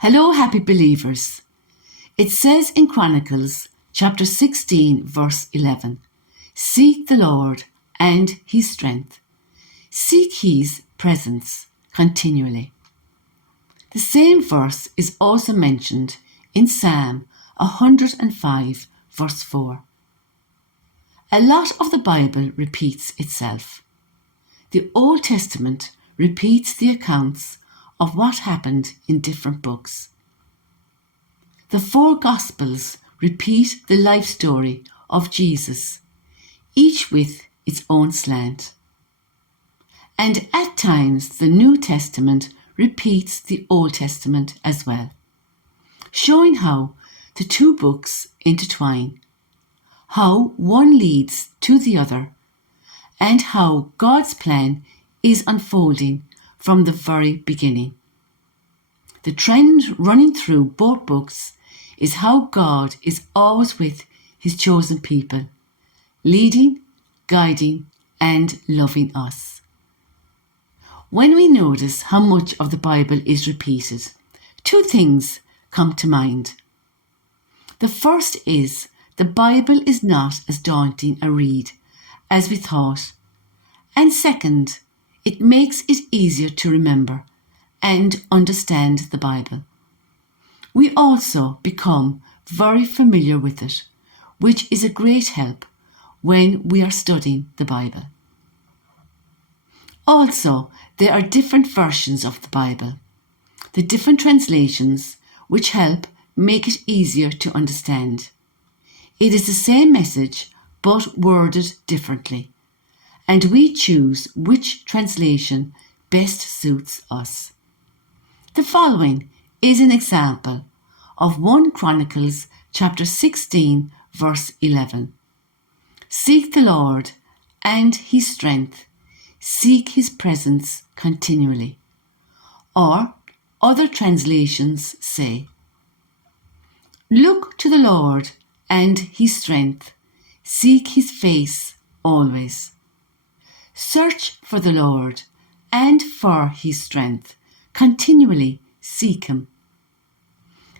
Hello, happy believers. It says in Chronicles chapter 16, verse 11, "Seek the Lord and his strength. Seek his presence continually." The same verse is also mentioned in Psalm 105, verse 4. A lot of the Bible repeats itself. The Old Testament repeats the accounts of what happened in different books. The four Gospels repeat the life story of Jesus, each with its own slant. And at times the New Testament repeats the Old Testament as well, showing how the two books intertwine, how one leads to the other, and how God's plan is unfolding from the very beginning. The trend running through both books is how God is always with his chosen people, leading, guiding, and loving us. When we notice how much of the Bible is repeated, two things come to mind. The first is the Bible is not as daunting a read as we thought. And second, it makes it easier to remember and understand the Bible. We also become very familiar with it, which is a great help when we are studying the Bible. Also, there are different versions of the Bible, the different translations which help make it easier to understand. It is the same message but worded differently, and we choose which translation best suits us. The following is an example of 1 Chronicles chapter 16, verse 11. "Seek the Lord and his strength. Seek his presence continually." Or other translations say, "Look to the Lord and his strength. Seek his face always." Search for the Lord and for his strength. Continually seek him.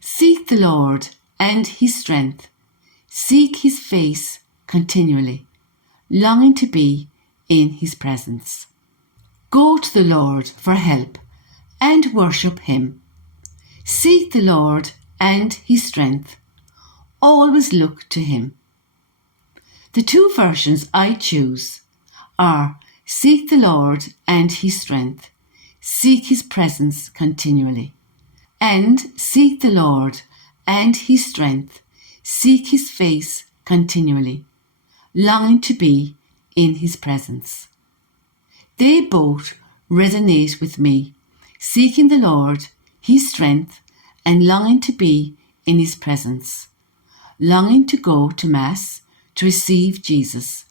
Seek the Lord and his strength. Seek his face continually, longing to be in his presence. Go to the Lord for help and worship him. Seek the Lord and his strength. Always look to him. The two versions I choose are "Seek the Lord and his strength. Seek his presence continually," and "Seek the Lord and his strength. Seek his face continually, longing to be in his presence." They both resonate with me, seeking the Lord, his strength, and longing to be in his presence, longing to go to Mass to receive Jesus,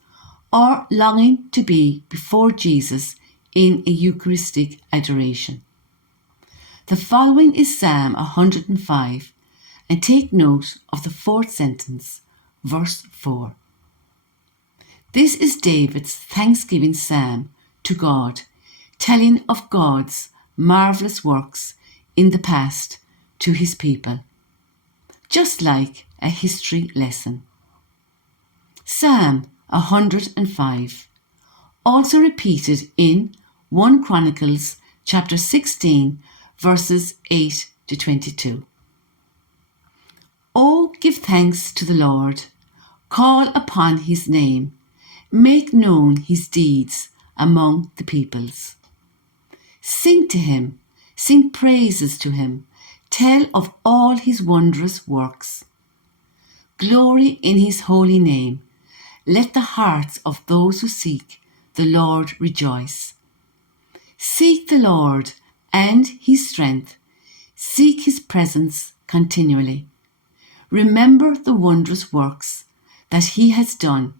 or longing to be before Jesus in a Eucharistic adoration. The following is Psalm 105, and take note of the fourth sentence, verse 4. This is David's thanksgiving psalm to God, telling of God's marvellous works in the past to his people, just like a history lesson. Psalm 105, also repeated in 1 Chronicles chapter 16, verses 8 to 22. "Oh, give thanks to the Lord, call upon his name, make known his deeds among the peoples. Sing to him, sing praises to him, tell of all his wondrous works. Glory in his holy name. Let the hearts of those who seek the Lord rejoice. Seek the Lord and his strength. Seek his presence continually. Remember the wondrous works that he has done,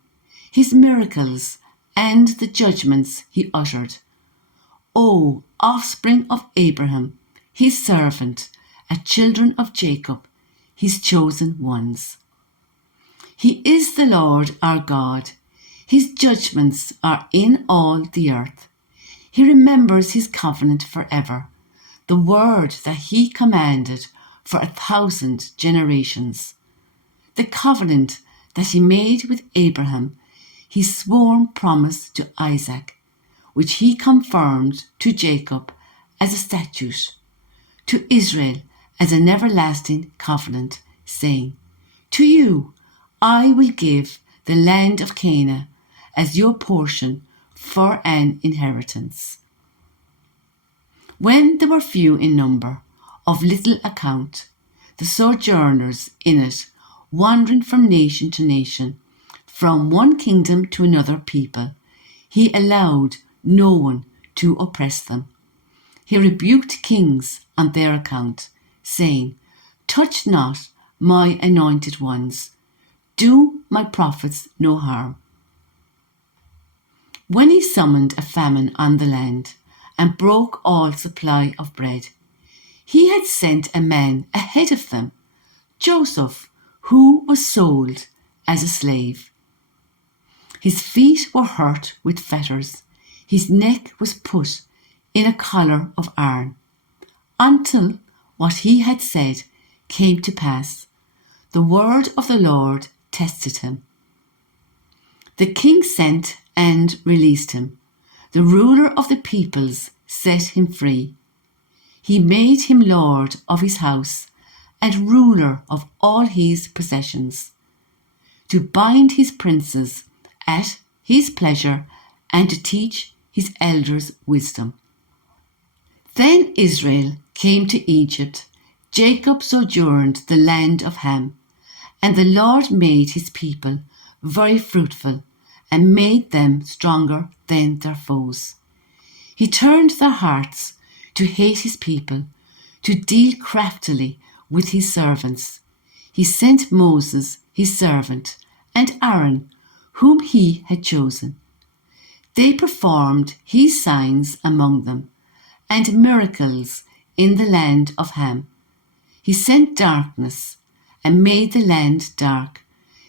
his miracles and the judgments he uttered. O offspring of Abraham, his servant, a children of Jacob, his chosen ones. He is the Lord our God. His judgments are in all the earth. He remembers his covenant forever, the word that he commanded for 1,000 generations. The covenant that he made with Abraham, his sworn promise to Isaac, which he confirmed to Jacob as a statute, to Israel as an everlasting covenant, saying, "To you I will give the land of Canaan as your portion for an inheritance." When they were few in number, of little account, the sojourners in it, wandering from nation to nation, from one kingdom to another people, he allowed no one to oppress them. He rebuked kings on their account, saying, "Touch not my anointed ones, do my prophets no harm." When he summoned a famine on the land and broke all supply of bread, he had sent a man ahead of them, Joseph, who was sold as a slave. His feet were hurt with fetters, his neck was put in a collar of iron, until what he had said came to pass. The word of the Lord tested him. The king sent and released him. The ruler of the peoples set him free. He made him lord of his house and ruler of all his possessions, to bind his princes at his pleasure and to teach his elders wisdom. Then Israel came to Egypt. Jacob sojourned the land of Ham, and the Lord made his people very fruitful and made them stronger than their foes. He turned their hearts to hate his people, to deal craftily with his servants. He sent Moses, his servant, and Aaron, whom he had chosen. They performed his signs among them, and miracles in the land of Ham. He sent darkness and made the land dark.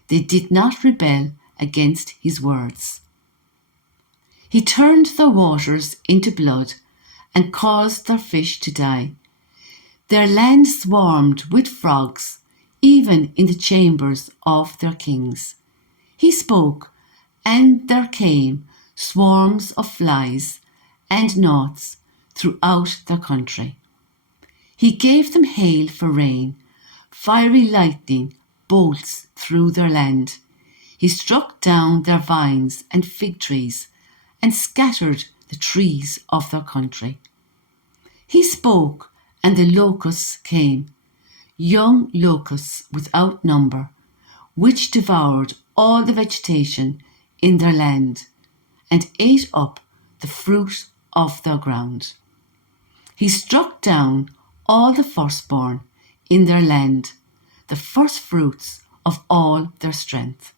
They did not rebel against his words. He turned their waters into blood and caused their fish to die. Their land swarmed with frogs, even in the chambers of their kings. He spoke, and there came swarms of flies and gnats throughout their country. He gave them hail for rain, fiery lightning bolts through their land. He struck down their vines and fig trees and scattered the trees of their country. He spoke, and the locusts came, young locusts without number, which devoured all the vegetation in their land and ate up the fruit of their ground. He struck down all the firstborn in their land, the first fruits of all their strength.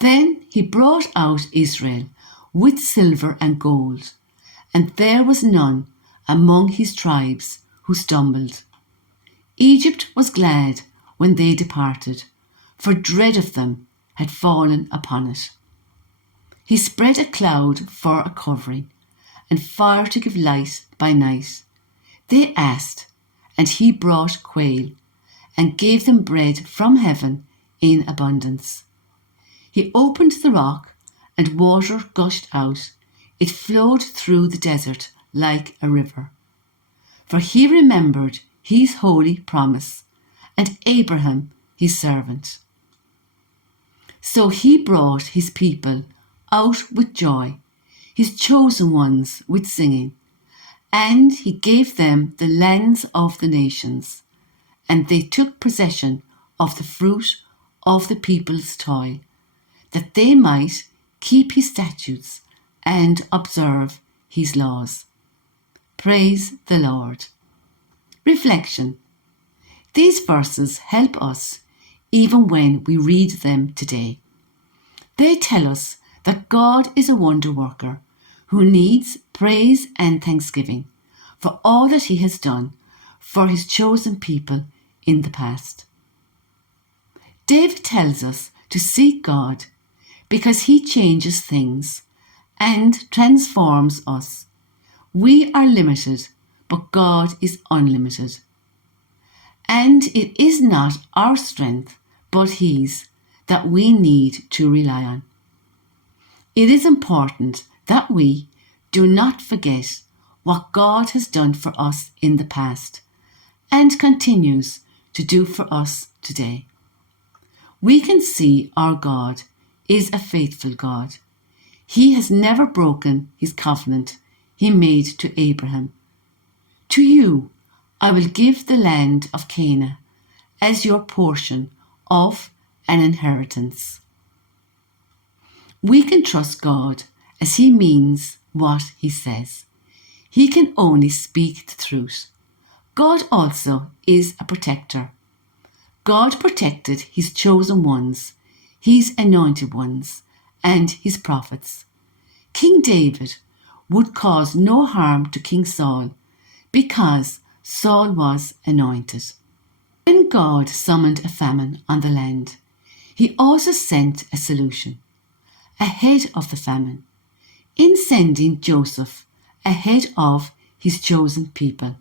Then he brought out Israel with silver and gold, and there was none among his tribes who stumbled. Egypt was glad when they departed, for dread of them had fallen upon it. He spread a cloud for a covering, and fire to give light by night. They asked, and he brought quail, and gave them bread from heaven in abundance. He opened the rock, and water gushed out. It flowed through the desert like a river. For he remembered his holy promise, and Abraham his servant. So he brought his people out with joy, his chosen ones with singing, and he gave them the lands of the nations, and they took possession of the fruit of the people's toil, that they might keep his statutes and observe his laws. Praise the Lord. Reflection. These verses help us even when we read them today. They tell us that God is a wonder worker who needs praise and thanksgiving for all that he has done for his chosen people in the past. David tells us to seek God because he changes things and transforms us. We are limited, but God is unlimited. And it is not our strength, but His, that we need to rely on. It is important that we do not forget what God has done for us in the past and continues to do for us today. We can see our God is a faithful God. He has never broken His covenant He made to Abraham. To you I will give the land of Canaan as your portion of an inheritance. We can trust God as He means what He says. He can only speak the truth. God also is a protector. God protected His chosen ones, His anointed ones, and His prophets. King David would cause no harm to King Saul because Saul was anointed. When God summoned a famine on the land, He also sent a solution ahead of the famine, in sending Joseph ahead of His chosen people.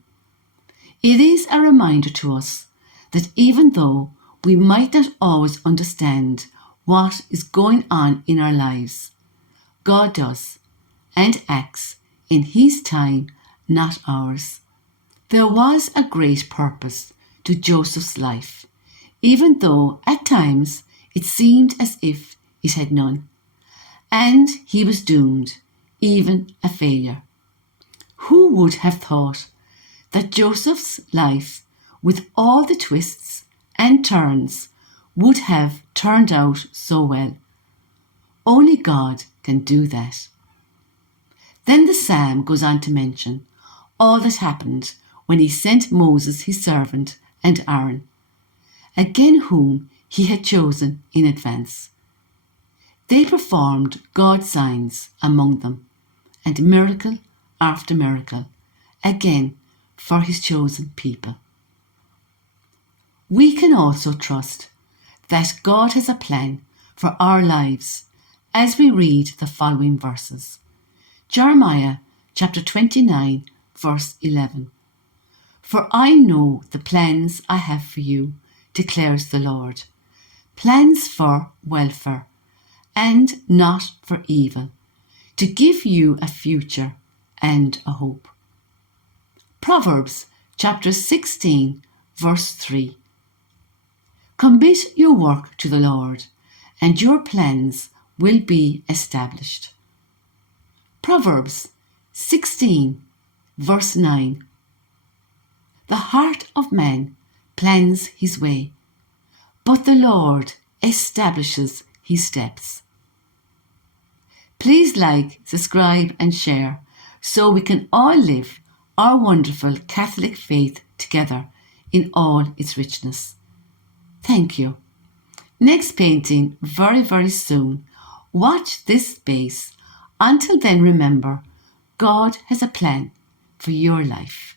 It is a reminder to us that even though we might not always understand what is going on in our lives, God does and acts in His time, not ours. There was a great purpose to Joseph's life, even though at times it seemed as if it had none, and he was doomed, even a failure. Who would have thought that Joseph's life, with all the twists and turns, would have turned out so well? Only God can do that. Then the psalm goes on to mention all that happened when He sent Moses His servant and Aaron, again whom He had chosen in advance. They performed God's signs among them, and miracle after miracle, again for His chosen people. We can also trust that God has a plan for our lives as we read the following verses. Jeremiah chapter 29, verse 11. For I know the plans I have for you, declares the Lord, plans for welfare and not for evil, to give you a future and a hope. Proverbs chapter 16, verse 3. Commit your work to the Lord, and your plans will be established. Proverbs 16, verse 9. The heart of man plans his way, but the Lord establishes his steps. Please like, subscribe and share so we can all live our wonderful Catholic faith together in all its richness. Thank you. Next painting very, very soon. Watch this space. Until then, remember, God has a plan for your life.